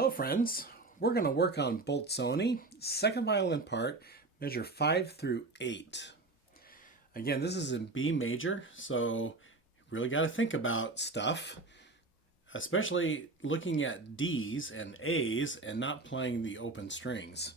Hello friends, we're going to work on Bolzoni, second violin part, measure 5 through 8. Again, this is in B major, so you really got to think about stuff, especially looking at D's and A's and not playing the open strings.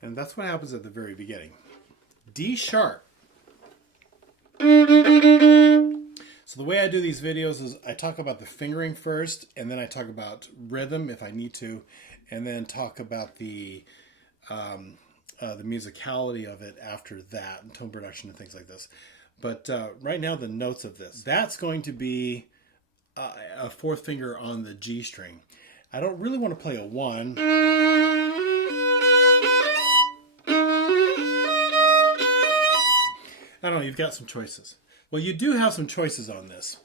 And that's what happens at the very beginning. D sharp. So the way I do these videos is I talk about the fingering first, and then I talk about rhythm if I need to, and then talk about the musicality of it after that, and tone production and things like this. But right now, the notes of this. That's going to be a fourth finger on the G string. I don't really want to play a 1. I don't know, you've got some choices. Well, you do have some choices on this.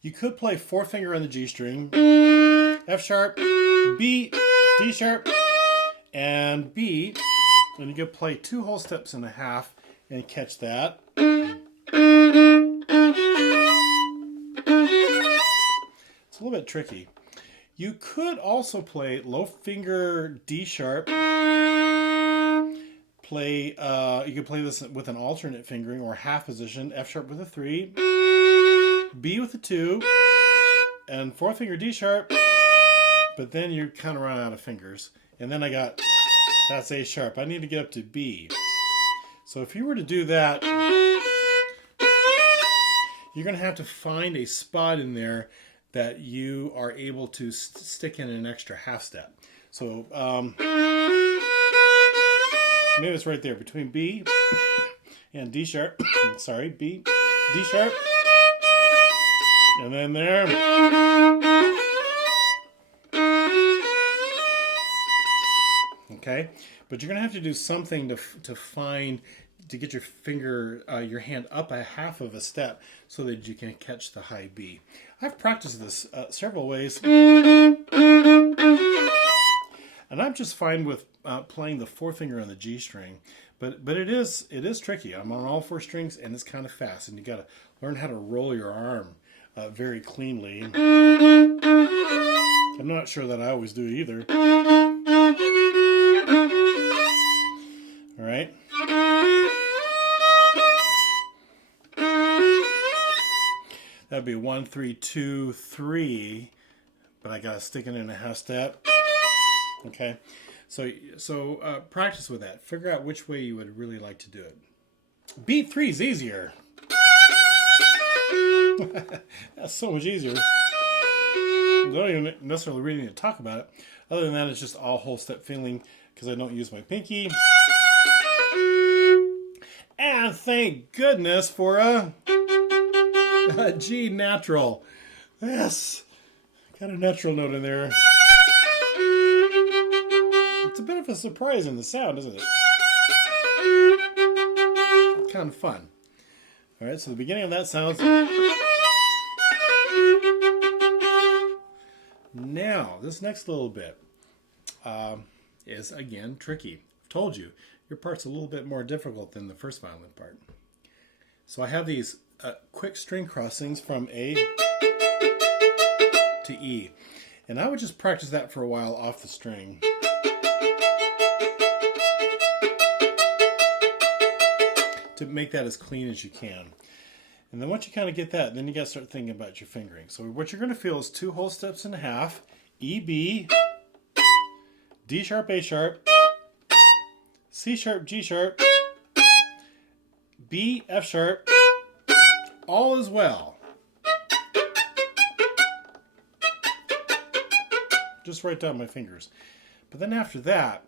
You could play fourth finger on the G string, F sharp, B, D sharp, and B. And you could play 2 whole steps and a half and catch that. It's a little bit tricky. You could also play low finger D sharp. You could play this with an alternate fingering or half position, F sharp with a 3, B with a 2, and fourth finger D sharp, but then you kind of run out of fingers. And then that's A sharp. I need to get up to B. So if you were to do that, you're going to have to find a spot in there that you are able to stick in an extra half step. So, maybe it's right there between B and D sharp. Sorry, B, D sharp. And then there. Okay, but you're going to have to do something to get your hand up a half of a step so that you can catch the high B. I've practiced this several ways. And I'm just fine with playing the fourth finger on the G string, but it is tricky. I'm on all 4 strings and it's kind of fast, and you got to learn how to roll your arm very cleanly. I'm not sure that I always do either. All right. That'd be 1, 3, 2, 3, but I got to stick it in a half step. Okay, so practice with that. Figure out which way you would really like to do it. Beat 3 is easier. That's so much easier. I don't even necessarily really need to talk about it. Other than that, it's just all whole step feeling because I don't use my pinky. And thank goodness for a G natural. Yes, got a natural note in there. It's a bit of a surprise in the sound, isn't it? Kind of fun. All right, so the beginning of that sounds. Now, this next little bit is, again, tricky. I've told you, your part's a little bit more difficult than the first violin part. So I have these quick string crossings from A to E. And I would just practice that for a while off the string. To make that as clean as you can. And then once you kind of get that, then you got to start thinking about your fingering. So what you're going to feel is 2 whole steps and a half, E, B, D sharp, A sharp, C sharp, G sharp, B, F sharp, all is well. Just write down my fingers. But then after that,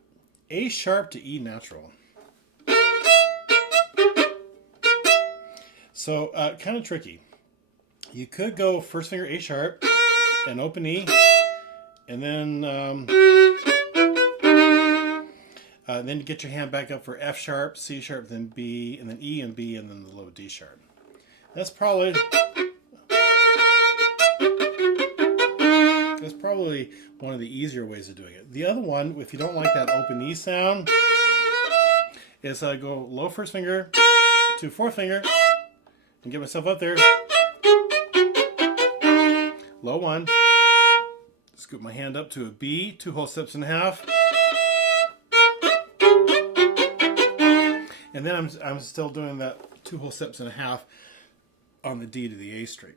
A sharp to E natural. So, kind of tricky. You could go first finger A sharp and open E, and then you get your hand back up for F sharp, C sharp, then B, and then E and B, and then the low D sharp. That's probably one of the easier ways of doing it. The other one, if you don't like that open E sound, is go low first finger to fourth finger. And get myself up there. Low 1, Scoop my hand up to a B, 2 whole steps and a half. And then I'm still doing that 2 whole steps and a half on the D to the A string.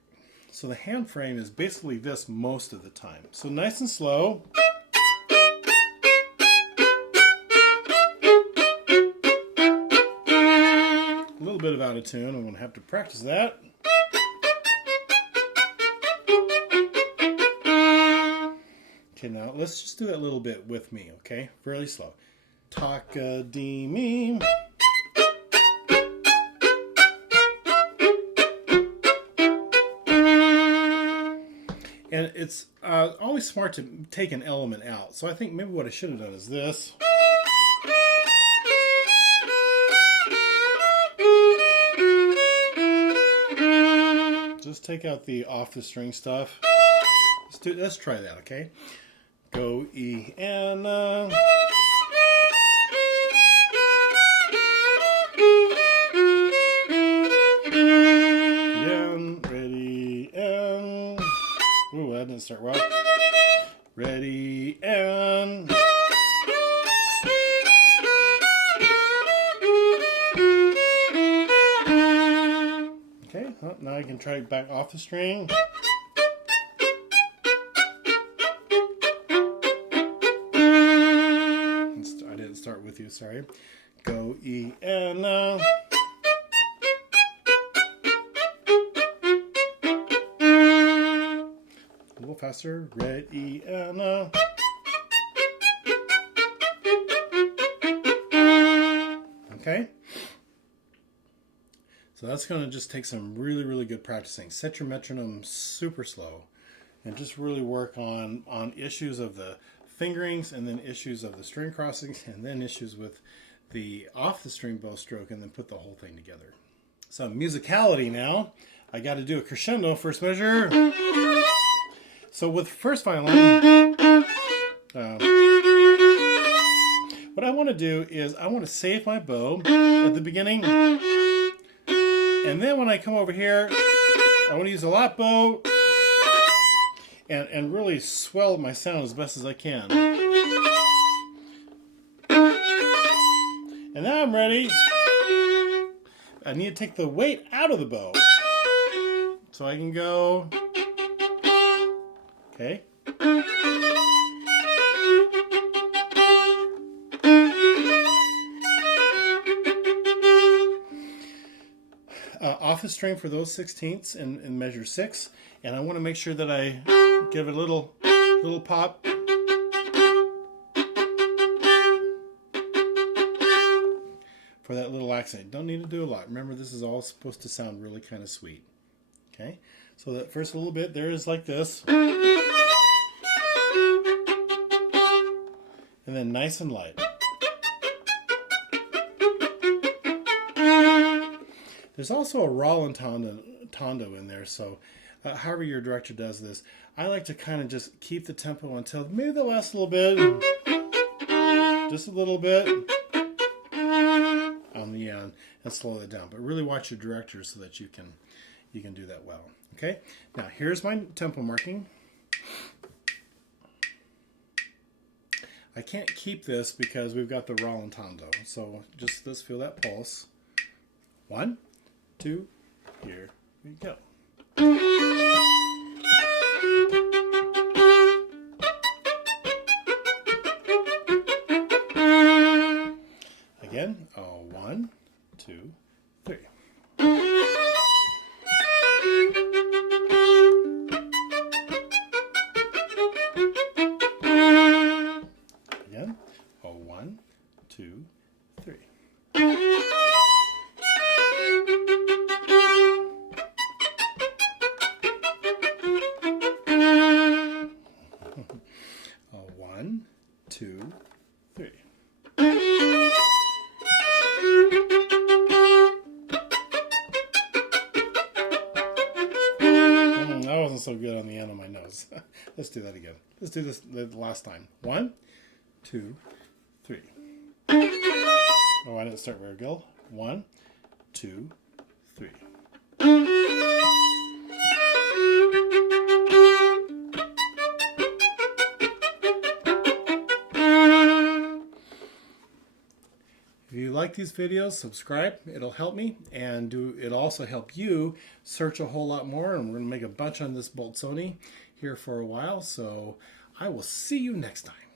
So the hand frame is basically this most of the time. So nice and slow. A little bit of out of tune. I'm going to have to practice that. Okay, now let's just do that a little bit with me, okay? Really slow. Taka di mi. And it's always smart to take an element out. So I think maybe what I should have done is this. Just take out the off the string stuff. Let's try that, okay? Go E and ready and ooh, that didn't start well. Ready and okay, well, now I can try back off the string. I didn't start with you, sorry. Go E and a little faster. Ready and okay. So that's going to just take some really, really good practicing. Set your metronome super slow and just really work on issues of the fingerings and then issues of the string crossings and then issues with the off the string bow stroke and then put the whole thing together. So musicality now. I got to do a crescendo first measure. So with first violin, what I want to do is I want to save my bow at the beginning. And then when I come over here, I want to use a lap bow and really swell my sound as best as I can. And now I'm ready. I need to take the weight out of the bow. So I can go, okay. Off the string for those 16ths in measure 6, and I want to make sure that I give it a little pop. For that little accent. Don't need to do a lot. Remember, this is all supposed to sound really kind of sweet. Okay, so that first little bit there is like this, and then nice and light. There's also a rallentando in there, so however your director does this, I like to kind of just keep the tempo until maybe the last little bit, just a little bit on the end, and slow it down. But really watch your director so that you can do that well. Okay, now here's my tempo marking. I can't keep this because we've got the rallentando, so just let's feel that pulse. 1, 2, here we go. Again, 1, 2, 3. Again, 1, 2, 3. One, two, three. That wasn't so good on the end of my nose. Let's do that again. Let's do this the last time. 1, 2, 3. Oh, I didn't start very good. 1, 2, 3. you like these videos, subscribe. It'll help me, and it'll also help you search a whole lot more. And we're going to make a bunch on this Bolzoni here for a while. So I will see you next time.